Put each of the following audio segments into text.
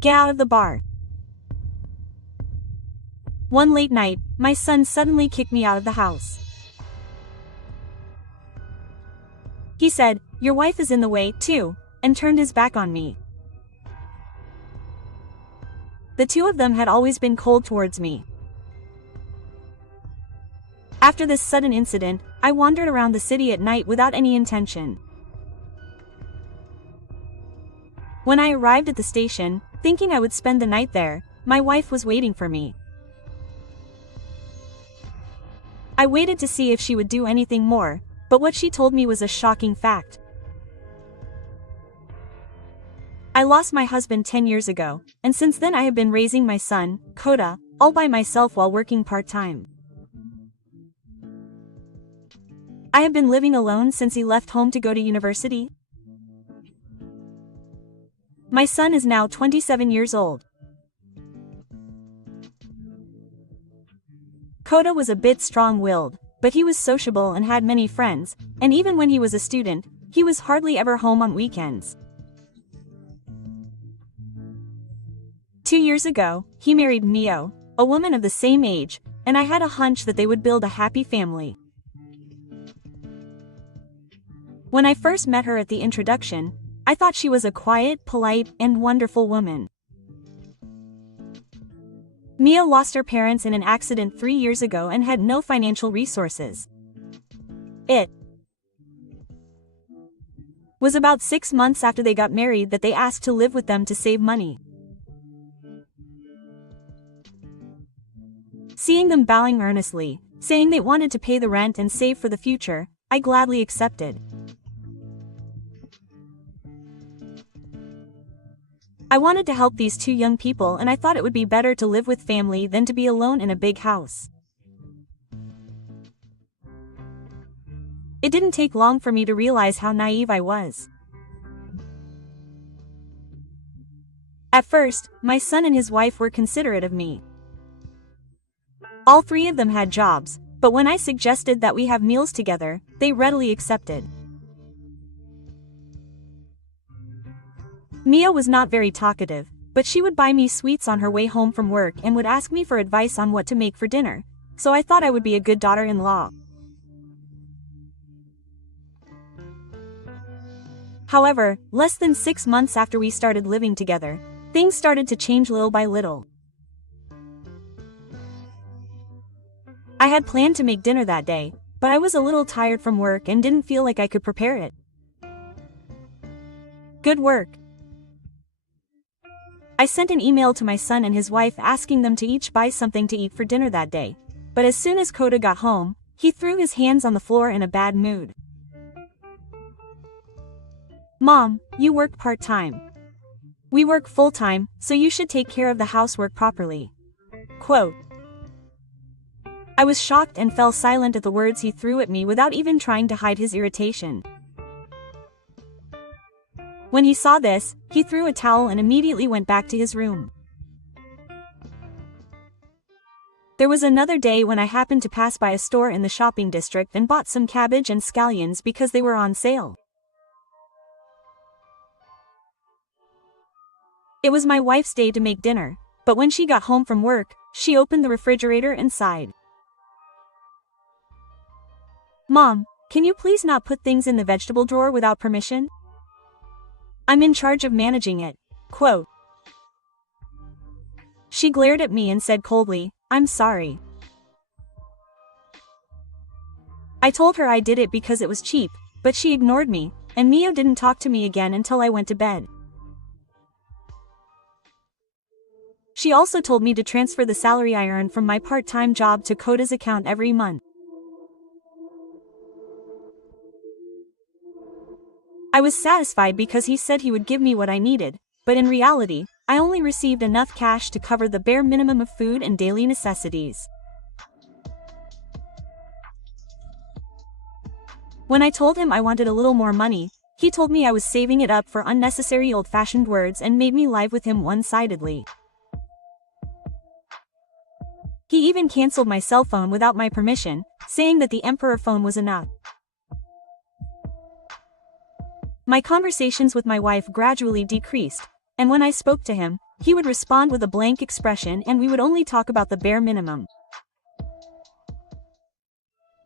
Get out of the bar. One late night, my son suddenly kicked me out of the house. He said, "Your wife is in the way, too," and turned his back on me. The two of them had always been cold towards me. After this sudden incident, I wandered around the city at night without any intention. When I arrived at the station, thinking I would spend the night there, my wife was waiting for me. I waited to see if she would do anything more, but what she told me was a shocking fact. I lost my husband 10 years ago, and since then I have been raising my son, Coda, all by myself while working part-time. I have been living alone since he left home to go to university. My son is now 27 years old. Coda was a bit strong-willed, but he was sociable and had many friends, and even when he was a student, he was hardly ever home on weekends. 2 years ago, he married Mio, a woman of the same age, and I had a hunch that they would build a happy family. When I first met her at the introduction, I thought she was a quiet, polite, and wonderful woman. Mia lost her parents in an accident 3 years ago and had no financial resources. It was about 6 months after they got married that they asked to live with them to save money. Seeing them bowing earnestly, saying they wanted to pay the rent and save for the future, I gladly accepted. I wanted to help these two young people, and I thought it would be better to live with family than to be alone in a big house. It didn't take long for me to realize how naive I was. At first, my son and his wife were considerate of me. All three of them had jobs, but when I suggested that we have meals together, they readily accepted. Mia was not very talkative, but she would buy me sweets on her way home from work and would ask me for advice on what to make for dinner, so I thought I would be a good daughter-in-law. However, less than 6 months after we started living together, things started to change little by little. I had planned to make dinner that day, but I was a little tired from work and didn't feel like I could prepare it. Good work. I sent an email to my son and his wife asking them to each buy something to eat for dinner that day, but as soon as Coda got home, he threw his hands on the floor in a bad mood. "Mom, you work part-time. We work full-time, so you should take care of the housework properly." Quote. I was shocked and fell silent at the words he threw at me without even trying to hide his irritation. When he saw this, he threw a towel and immediately went back to his room. There was another day when I happened to pass by a store in the shopping district and bought some cabbage and scallions because they were on sale. It was my wife's day to make dinner, but when she got home from work, she opened the refrigerator and sighed. "Mom, can you please not put things in the vegetable drawer without permission? I'm in charge of managing it." Quote. She glared at me and said coldly, "I'm sorry." I told her I did it because it was cheap, but she ignored me, and Mio didn't talk to me again until I went to bed. She also told me to transfer the salary I earned from my part-time job to Coda's account every month. I was satisfied because he said he would give me what I needed, but in reality, I only received enough cash to cover the bare minimum of food and daily necessities. When I told him I wanted a little more money, he told me I was saving it up for unnecessary old-fashioned words and made me live with him one-sidedly. He even canceled my cell phone without my permission, saying that the Emperor phone was enough. My conversations with my wife gradually decreased, and when I spoke to him, he would respond with a blank expression and we would only talk about the bare minimum.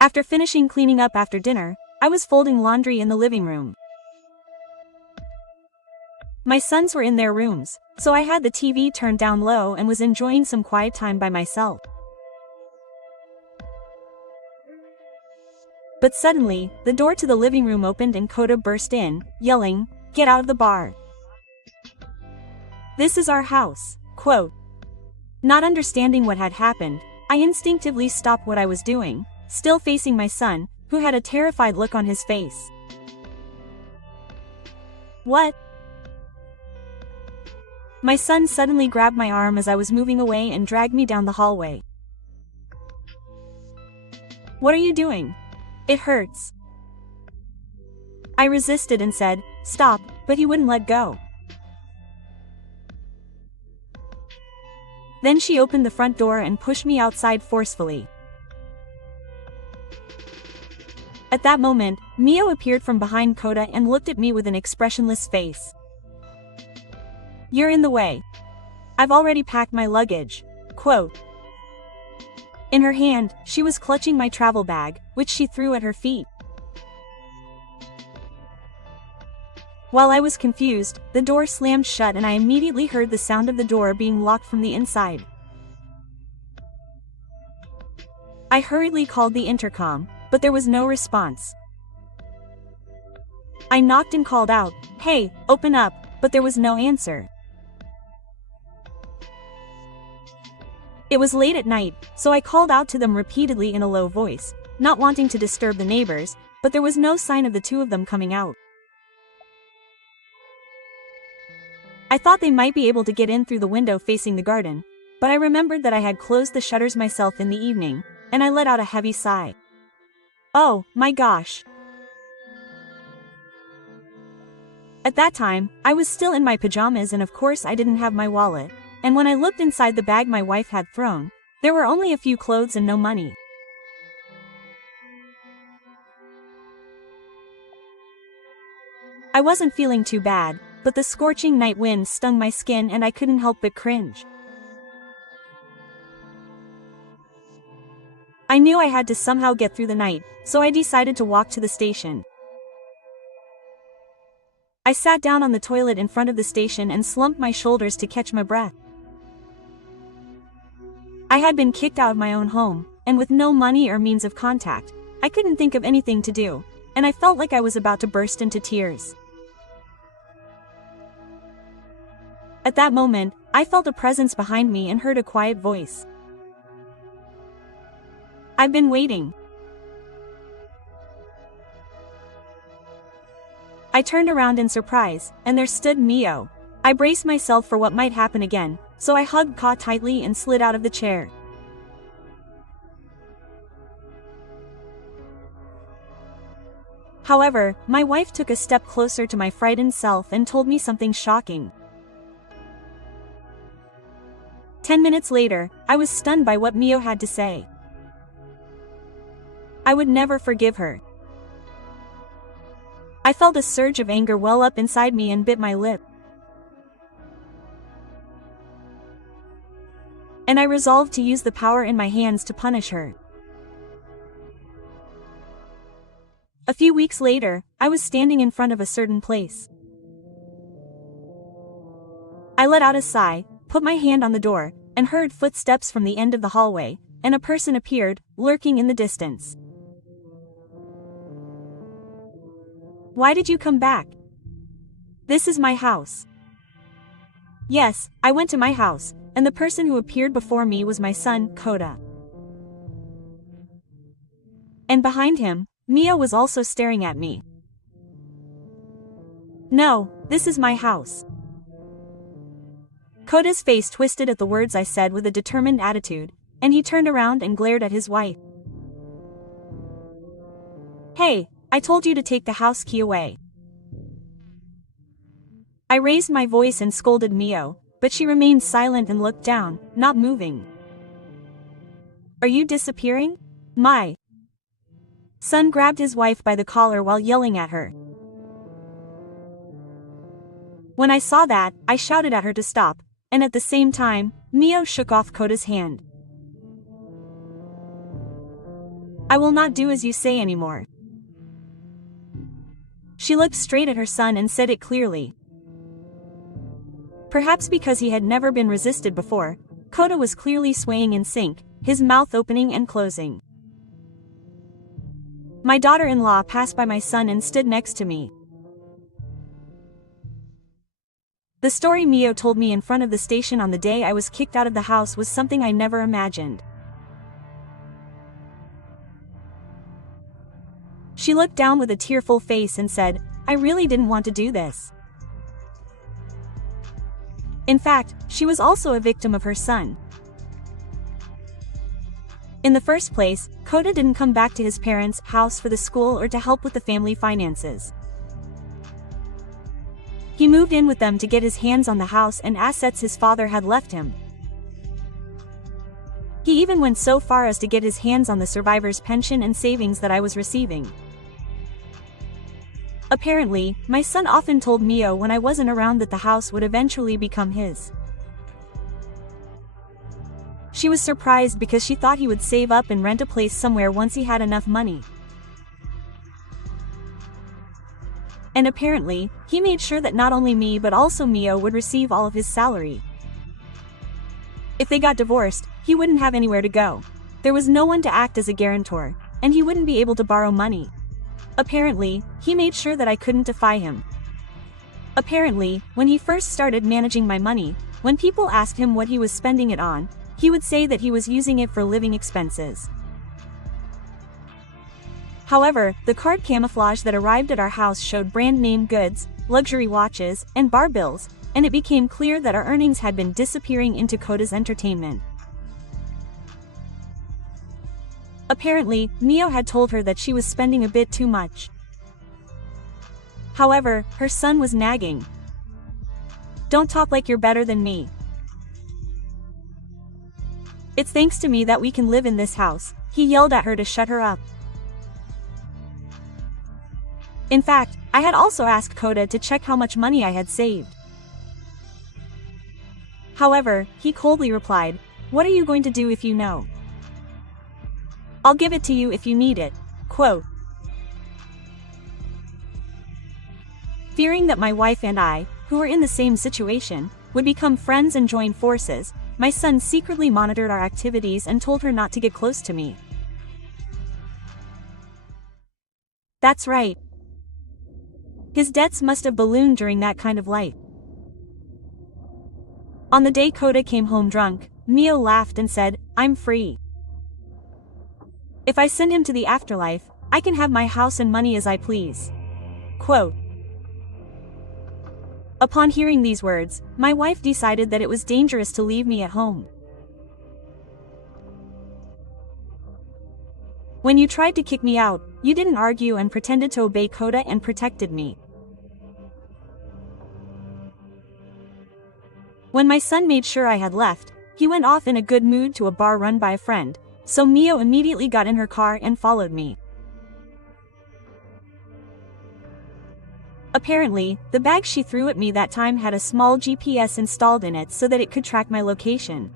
After finishing cleaning up after dinner, I was folding laundry in the living room. My sons were in their rooms, so I had the TV turned down low and was enjoying some quiet time by myself. But suddenly, the door to the living room opened and Coda burst in, yelling, "Get out of the bar. This is our house." Quote. Not understanding what had happened, I instinctively stopped what I was doing, still facing my son, who had a terrified look on his face. "What?" My son suddenly grabbed my arm as I was moving away and dragged me down the hallway. "What are you doing? It hurts." I resisted and said, "Stop," but he wouldn't let go. Then she opened the front door and pushed me outside forcefully. At that moment, Mio appeared from behind Coda and looked at me with an expressionless face. "You're in the way. I've already packed my luggage." Quote. In her hand, she was clutching my travel bag, which she threw at her feet. While I was confused, the door slammed shut and I immediately heard the sound of the door being locked from the inside. I hurriedly called the intercom, but there was no response. I knocked and called out, "Hey, open up," but there was no answer. It was late at night, so I called out to them repeatedly in a low voice, not wanting to disturb the neighbors, but there was no sign of the two of them coming out. I thought they might be able to get in through the window facing the garden, but I remembered that I had closed the shutters myself in the evening, and I let out a heavy sigh. Oh, my gosh. At that time, I was still in my pajamas and of course I didn't have my wallet. And when I looked inside the bag my wife had thrown, there were only a few clothes and no money. I wasn't feeling too bad, but the scorching night wind stung my skin and I couldn't help but cringe. I knew I had to somehow get through the night, so I decided to walk to the station. I sat down on the toilet in front of the station and slumped my shoulders to catch my breath. I had been kicked out of my own home, and with no money or means of contact, I couldn't think of anything to do, and I felt like I was about to burst into tears. At that moment, I felt a presence behind me and heard a quiet voice. "I've been waiting." I turned around in surprise, and there stood Mio. I braced myself for what might happen again, so I hugged Ka tightly and slid out of the chair. However, my wife took a step closer to my frightened self and told me something shocking. 10 minutes later, I was stunned by what Mio had to say. I would never forgive her. I felt a surge of anger well up inside me and bit my lip. And I resolved to use the power in my hands to punish her. A few weeks later, I was standing in front of a certain place. I let out a sigh, put my hand on the door, and heard footsteps from the end of the hallway, and a person appeared, lurking in the distance. "Why did you come back? This is my house." Yes, I went to my house, and the person who appeared before me was my son, Coda. And behind him, Mio was also staring at me. "No, this is my house." Coda's face twisted at the words I said with a determined attitude, and he turned around and glared at his wife. "Hey, I told you to take the house key away." I raised my voice and scolded Mio, but she remained silent and looked down, not moving. "Are you disappearing?" My son grabbed his wife by the collar while yelling at her. When I saw that, I shouted at her to stop, and at the same time, Mio shook off Koda's hand. I will not do as you say anymore. She looked straight at her son and said it clearly. Perhaps because he had never been resisted before, Koda was clearly swaying in sync, his mouth opening and closing. My daughter-in-law passed by my son and stood next to me. The story Mio told me in front of the station on the day I was kicked out of the house was something I never imagined. She looked down with a tearful face and said, I really didn't want to do this. In fact, she was also a victim of her son. In the first place, Koda didn't come back to his parents' house for the school or to help with the family finances. He moved in with them to get his hands on the house and assets his father had left him. He even went so far as to get his hands on the survivor's pension and savings that I was receiving. Apparently, my son often told Mio when I wasn't around that the house would eventually become his. She was surprised because she thought he would save up and rent a place somewhere once he had enough money. And apparently, he made sure that not only me but also Mio would receive all of his salary. If they got divorced, he wouldn't have anywhere to go. There was no one to act as a guarantor, and he wouldn't be able to borrow money. Apparently, he made sure that I couldn't defy him. Apparently, when he first started managing my money, when people asked him what he was spending it on, he would say that he was using it for living expenses. However, the card camouflage that arrived at our house showed brand name goods, luxury watches, and bar bills, and it became clear that our earnings had been disappearing into Koda's entertainment. Apparently, Mio had told her that she was spending a bit too much. However, her son was nagging. Don't talk like you're better than me. It's thanks to me that we can live in this house, he yelled at her to shut her up. In fact, I had also asked Koda to check how much money I had saved. However, he coldly replied, what are you going to do if you know? I'll give it to you if you need it. Quote. Fearing that my wife and I, who were in the same situation, would become friends and join forces, my son secretly monitored our activities and told her not to get close to me. That's right. His debts must have ballooned during that kind of life. On the day Koda came home drunk, Mio laughed and said, I'm free. If I send him to the afterlife, I can have my house and money as I please. Quote. Upon hearing these words, my wife decided that it was dangerous to leave me at home. When you tried to kick me out, you didn't argue and pretended to obey Koda and protected me. When my son made sure I had left, he went off in a good mood to a bar run by a friend, so Mio immediately got in her car and followed me. Apparently, the bag she threw at me that time had a small GPS installed in it so that it could track my location.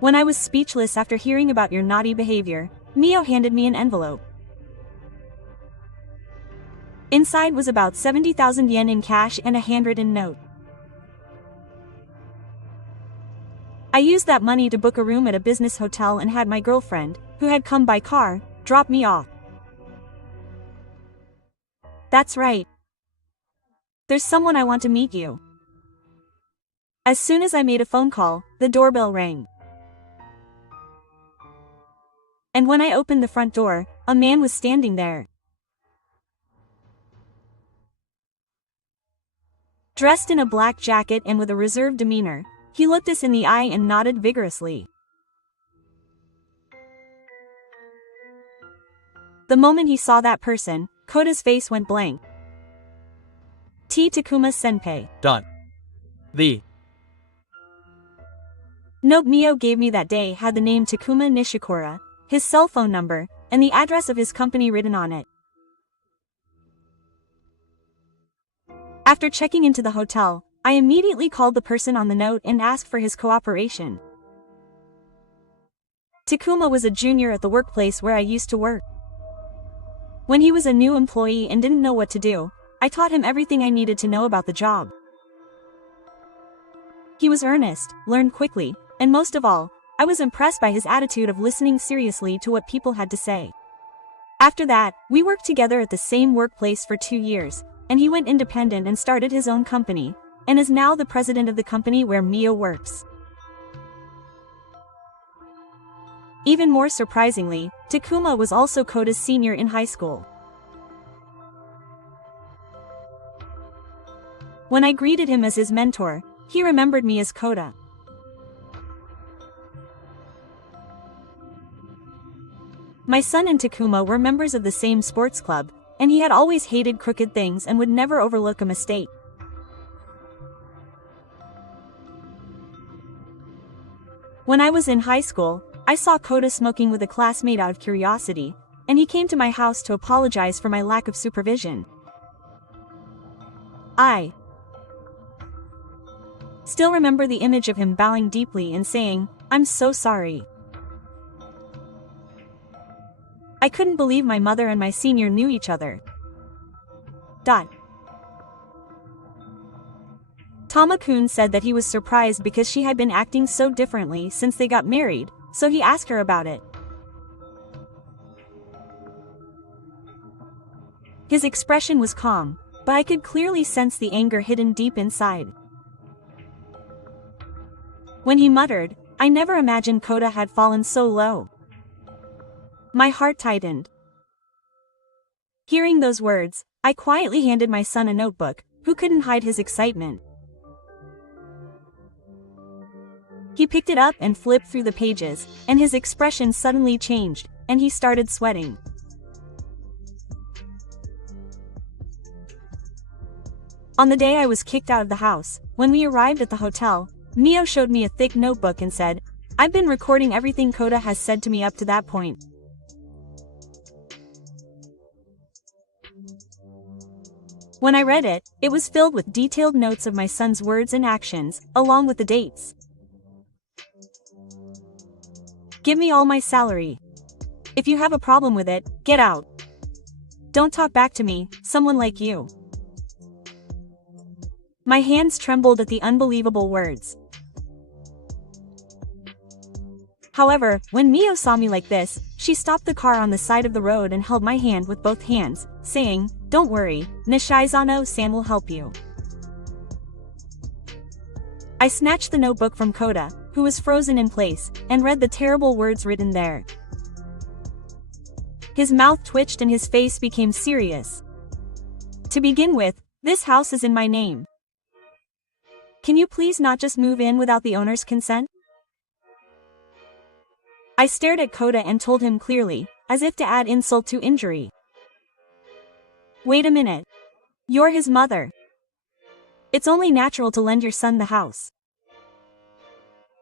When I was speechless after hearing about your naughty behavior, Mio handed me an envelope. Inside was about 70,000 yen in cash and a handwritten note. I used that money to book a room at a business hotel and had my girlfriend, who had come by car, drop me off. That's right. There's someone I want to meet you. As soon as I made a phone call, the doorbell rang. And when I opened the front door, a man was standing there. Dressed in a black jacket and with a reserved demeanor, he looked us in the eye and nodded vigorously. The moment he saw that person, Koda's face went blank. T. Takuma Senpai. The note Mio gave me that day had the name Takuma Nishikura, his cell phone number, and the address of his company written on it. After checking into the hotel, I immediately called the person on the note and asked for his cooperation. Takuma was a junior at the workplace where I used to work. When he was a new employee and didn't know what to do, I taught him everything I needed to know about the job. He was earnest, learned quickly, and most of all, I was impressed by his attitude of listening seriously to what people had to say. After that, we worked together at the same workplace for 2 years, and he went independent and started his own company, and is now the president of the company where Mio works. Even more surprisingly, Takuma was also Koda's senior in high school. When I greeted him as his mentor, he remembered me as Koda. My son and Takuma were members of the same sports club, and he had always hated crooked things and would never overlook a mistake. When I was in high school, I saw Koda smoking with a classmate out of curiosity, and he came to my house to apologize for my lack of supervision. I still remember the image of him bowing deeply and saying, "I'm so sorry." I couldn't believe my mother and my senior knew each other. Tama-kun said that he was surprised because she had been acting so differently since they got married, so he asked her about it. His expression was calm, but I could clearly sense the anger hidden deep inside. When he muttered, "I never imagined Koda had fallen so low," my heart tightened. Hearing those words, I quietly handed my son a notebook, who couldn't hide his excitement. He picked it up and flipped through the pages, and his expression suddenly changed, and he started sweating. On the day I was kicked out of the house, when we arrived at the hotel, Mio showed me a thick notebook and said, "I've been recording everything Koda has said to me up to that point." When I read it, it was filled with detailed notes of my son's words and actions, along with the dates. "Give me all my salary. If you have a problem with it, get out. Don't talk back to me, someone like you." My hands trembled at the unbelievable words. However, when Mio saw me like this, she stopped the car on the side of the road and held my hand with both hands, saying, "Don't worry, Nishizono-san will help you." I snatched the notebook from Koda, who was frozen in place, and read the terrible words written there. His mouth twitched and his face became serious. "To begin with, this house is in my name. Can you please not just move in without the owner's consent?" I stared at Koda and told him clearly, as if to add insult to injury. "Wait a minute. You're his mother. It's only natural to lend your son the house.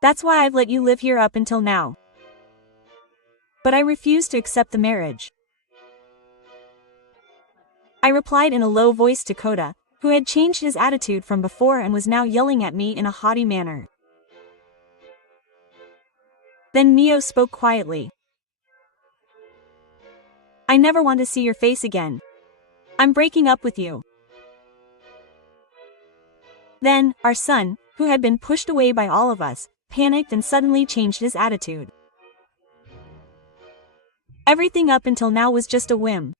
That's why I've let you live here up until now. But I refuse to accept the marriage." I replied in a low voice to Koda, who had changed his attitude from before and was now yelling at me in a haughty manner. Then Mio spoke quietly. "I never want to see your face again. I'm breaking up with you." Then, our son, who had been pushed away by all of us, panicked and suddenly changed his attitude. "Everything up until now was just a whim.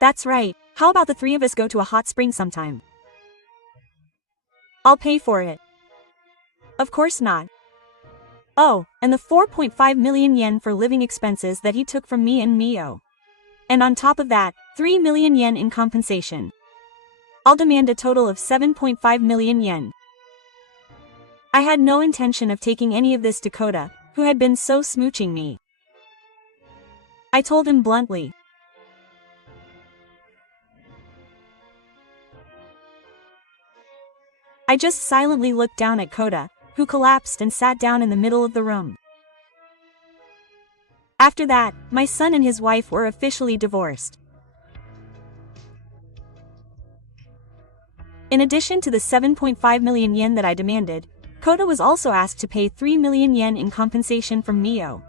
That's right, how about the three of us go to a hot spring sometime? I'll pay for it." "Of course not. Oh, and the 4.5 million yen for living expenses that he took from me and Mio. And on top of that, 3 million yen in compensation. I'll demand a total of 7.5 million yen. I had no intention of taking any of this to Koda, who had been so smooching me. I told him bluntly. I just silently looked down at Koda, who collapsed and sat down in the middle of the room. After that, my son and his wife were officially divorced. In addition to the 7.5 million yen that I demanded, Kota was also asked to pay 3 million yen in compensation from Mio.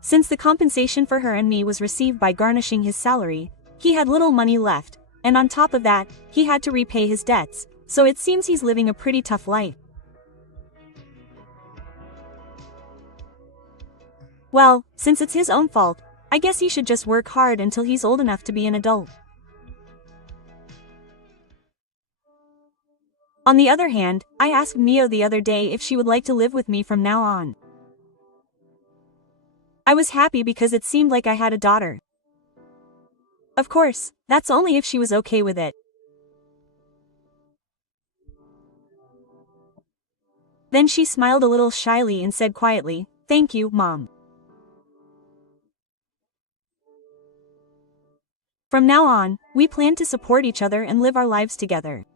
Since the compensation for her and me was received by garnishing his salary, he had little money left, and on top of that, he had to repay his debts, so it seems he's living a pretty tough life. Well, since it's his own fault, I guess he should just work hard until he's old enough to be an adult. On the other hand, I asked Mio the other day if she would like to live with me from now on. I was happy because it seemed like I had a daughter. Of course, that's only if she was okay with it. Then she smiled a little shyly and said quietly, "Thank you, Mom." From now on, we plan to support each other and live our lives together.